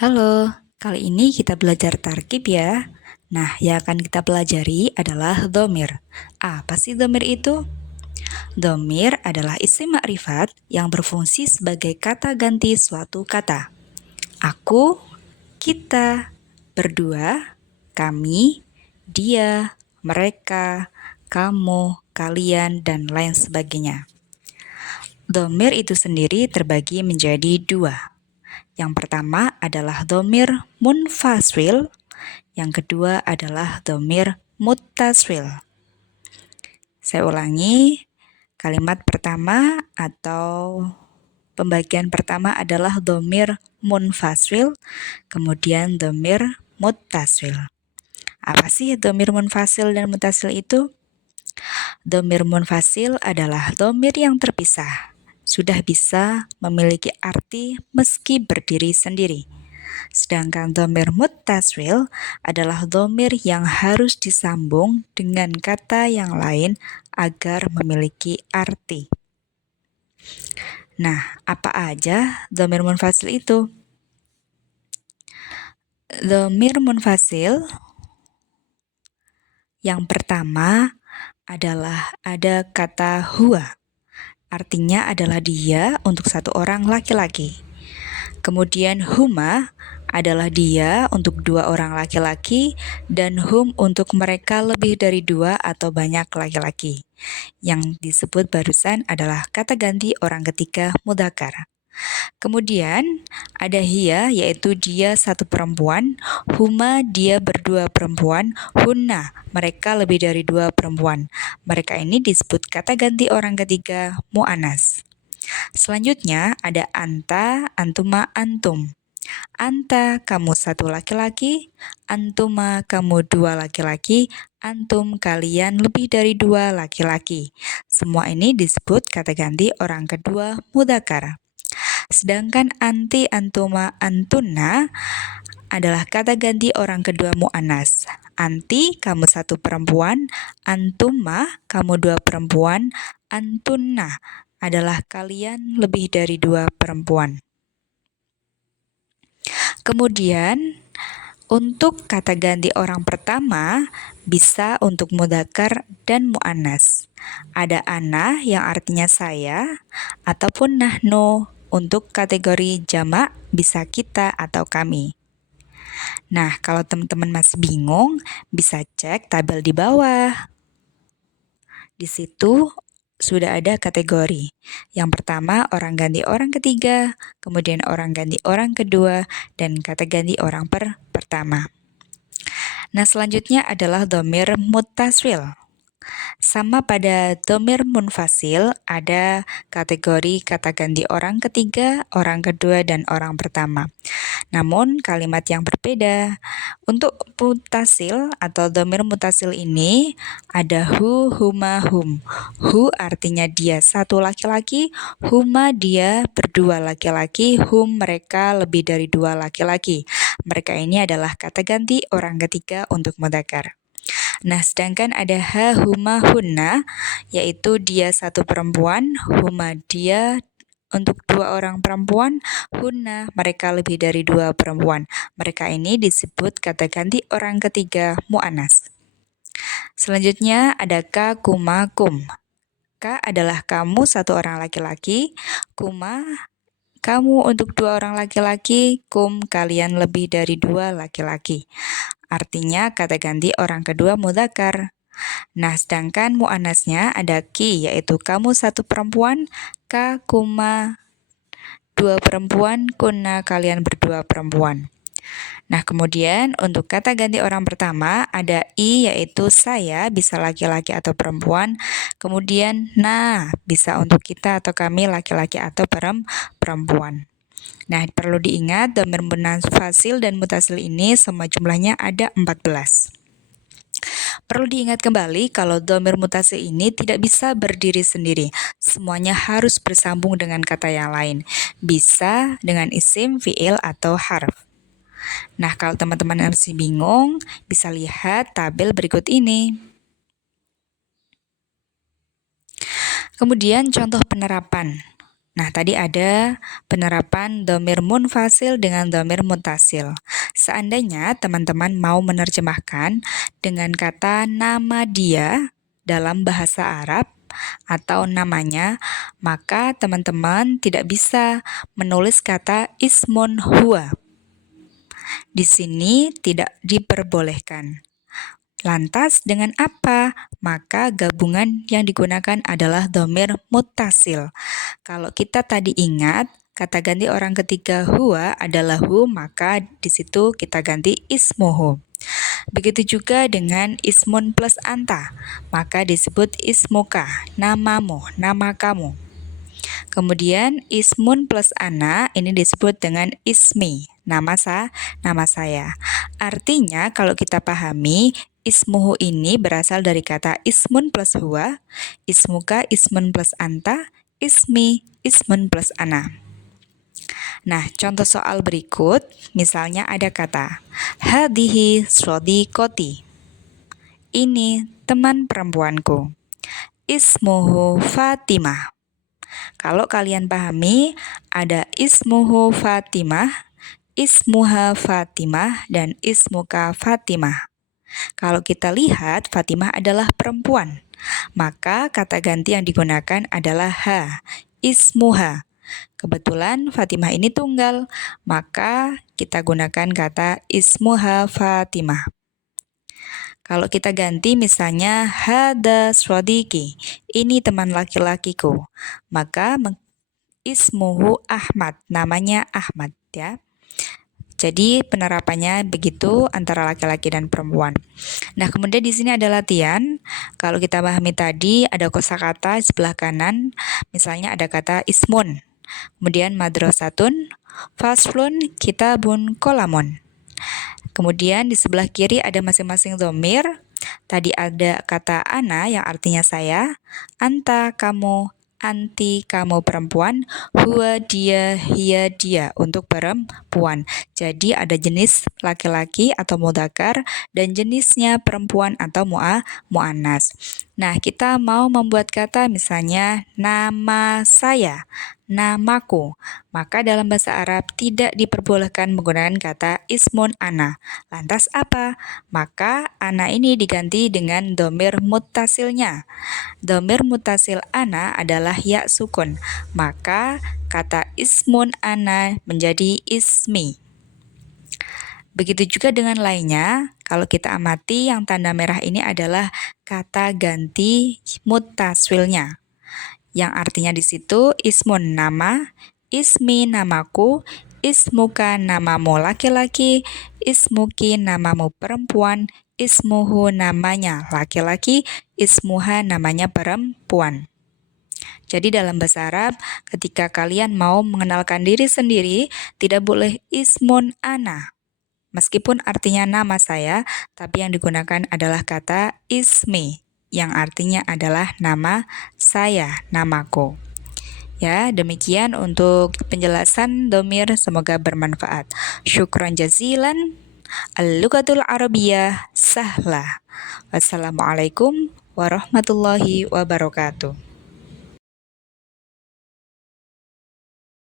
Halo, kali ini kita belajar tarkib ya. Nah, yang akan kita pelajari adalah dhamir. Apa sih dhamir itu? Dhamir adalah isim makrifat yang berfungsi sebagai kata ganti suatu kata. Aku, kita, berdua, kami, dia, mereka, kamu, kalian, dan lain sebagainya. Dhamir itu sendiri terbagi menjadi dua. Yang pertama adalah dhamir munfasil, yang kedua adalah dhamir muttasil. Saya ulangi, kalimat pertama atau pembagian pertama adalah dhamir munfasil, kemudian dhamir muttasil. Apa sih dhamir munfasil dan muttasil itu? Dhamir munfasil adalah dhamir yang terpisah, sudah bisa memiliki arti meski berdiri sendiri. Sedangkan dhamir muttasil adalah dhamir yang harus disambung dengan kata yang lain agar memiliki arti. Nah, apa aja dhamir munfasil itu? Dhamir munfasil yang pertama adalah ada kata huwa. Artinya adalah dia untuk satu orang laki-laki. Kemudian huma adalah dia untuk dua orang laki-laki dan hum untuk mereka lebih dari dua atau banyak laki-laki. Yang disebut barusan adalah kata ganti orang ketiga mudzakkar. Kemudian ada hiya, yaitu dia satu perempuan, huma dia berdua perempuan, hunna mereka lebih dari dua perempuan. Mereka ini disebut kata ganti orang ketiga mu'annas. Selanjutnya ada anta, antuma, antum. Anta, kamu satu laki-laki, antuma, kamu dua laki-laki, antum, kalian lebih dari dua laki-laki. Semua ini disebut kata ganti orang kedua mudzakkar. Sedangkan anti, antuma, antunna adalah kata ganti orang kedua mu'annas. Anti, kamu satu perempuan, antuma, kamu dua perempuan, antunna adalah kalian lebih dari dua perempuan. Kemudian, untuk kata ganti orang pertama bisa untuk mudzakkar dan mu'annas. Ada ana yang artinya saya ataupun nahnu. Untuk kategori jamak bisa kita atau kami. Nah, kalau teman-teman masih bingung, bisa cek tabel di bawah. Di situ sudah ada kategori. Yang pertama orang ganti orang ketiga, kemudian orang ganti orang kedua, dan kata ganti orang pertama. Nah, selanjutnya adalah dhamir muttasil. Sama pada dhamir munfasil, ada kategori kata ganti orang ketiga, orang kedua, dan orang pertama. Namun, kalimat yang berbeda. Untuk muttasil atau dhamir muttasil ini, ada hu, huma, hum. Hu artinya dia satu laki-laki, huma dia berdua laki-laki, hum mereka lebih dari dua laki-laki. Mereka ini adalah kata ganti orang ketiga untuk mudzakkar. Nah, sedangkan ada ha, huma, hunna, yaitu dia satu perempuan, huma dia untuk dua orang perempuan, hunna mereka lebih dari dua perempuan. Mereka ini disebut kata ganti orang ketiga mu'annas. Selanjutnya ada ka, kuma, kum. Ka adalah kamu satu orang laki-laki, kuma kamu untuk dua orang laki-laki, kum kalian lebih dari dua laki-laki. Artinya kata ganti orang kedua mudzakkar. Nah, sedangkan mu'annasnya ada ki, yaitu kamu satu perempuan, ka, kuma, dua perempuan, kunna, kalian berdua perempuan. Nah, kemudian untuk kata ganti orang pertama ada i, yaitu saya, bisa laki-laki atau perempuan. Kemudian na, bisa untuk kita atau kami, laki-laki atau perempuan. Nah, perlu diingat dhamir munfasil dan muttasil ini semua jumlahnya ada 14. Perlu diingat kembali kalau dhamir muttasil ini tidak bisa berdiri sendiri. Semuanya harus bersambung dengan kata yang lain. Bisa dengan isim, fi'il, atau harf. Nah, kalau teman-teman masih bingung, bisa lihat tabel berikut ini. Kemudian contoh penerapan. Nah, tadi ada penerapan dhamir munfasil dengan dhamir muttasil. Seandainya teman-teman mau menerjemahkan dengan kata nama dia dalam bahasa Arab atau namanya, maka teman-teman tidak bisa menulis kata ismun huwa. Di sini tidak diperbolehkan. Lantas dengan apa? Maka gabungan yang digunakan adalah dhamir muttasil. Kalau kita tadi ingat, kata ganti orang ketiga huwa adalah hu, maka di situ kita ganti ismuhu. Begitu juga dengan ismun plus anta, maka disebut ismuka, namamu, nama kamu. Kemudian ismun plus ana ini disebut dengan ismi, nama saya. Artinya kalau kita pahami, ismuhu ini berasal dari kata ismun plus huwa, ismuka ismun plus anta, ismi ismun plus ana. Nah, contoh soal berikut, misalnya ada kata hadhihi shadiqati. Ini teman perempuanku. Ismuhu Fatimah. Kalau kalian pahami, ada ismuhu Fatimah, ismuha Fatimah, dan ismuka Fatimah. Kalau kita lihat, Fatimah adalah perempuan, maka kata ganti yang digunakan adalah ha, ismuha. Kebetulan Fatimah ini tunggal, maka kita gunakan kata ismuha Fatimah. Kalau kita ganti misalnya hada swadiki, ini teman laki-lakiku, maka ismuhu Ahmad, namanya Ahmad ya. Jadi penerapannya begitu antara laki-laki dan perempuan. Nah, kemudian di sini ada latihan. Kalau kita pahami tadi ada kosakata sebelah kanan, misalnya ada kata ismun. Kemudian madrasatun, faslun, kitabun, kolamun. Kemudian di sebelah kiri ada masing-masing dhamir. Tadi ada kata ana yang artinya saya, anta kamu, anti kamu perempuan, huwa dia, hiya dia untuk perempuan. Jadi ada jenis laki-laki atau mudzakkar dan jenisnya perempuan atau muannas. Nah, kita mau membuat kata misalnya nama saya, namaku. Maka dalam bahasa Arab tidak diperbolehkan menggunakan kata ismun ana. Lantas apa? Maka ana ini diganti dengan dhamir muttasilnya. Dhamir muttasil ana adalah ya sukun. Maka kata ismun ana menjadi ismi. Begitu juga dengan lainnya, kalau kita amati yang tanda merah ini adalah kata ganti muttasilnya. Yang artinya di situ ismun nama, ismi namaku, ismuka namamu laki-laki, ismuki namamu perempuan, ismuhu namanya laki-laki, ismuha namanya perempuan. Jadi dalam bahasa Arab, ketika kalian mau mengenalkan diri sendiri, tidak boleh ismun ana. Meskipun artinya nama saya, tapi yang digunakan adalah kata ismi, yang artinya adalah nama saya, namaku. Ya, demikian untuk penjelasan dhamir, semoga bermanfaat. Syukran jazilan. Al-Lughatul Arabiyyah sahlah. Wassalamualaikum warahmatullahi wabarakatuh.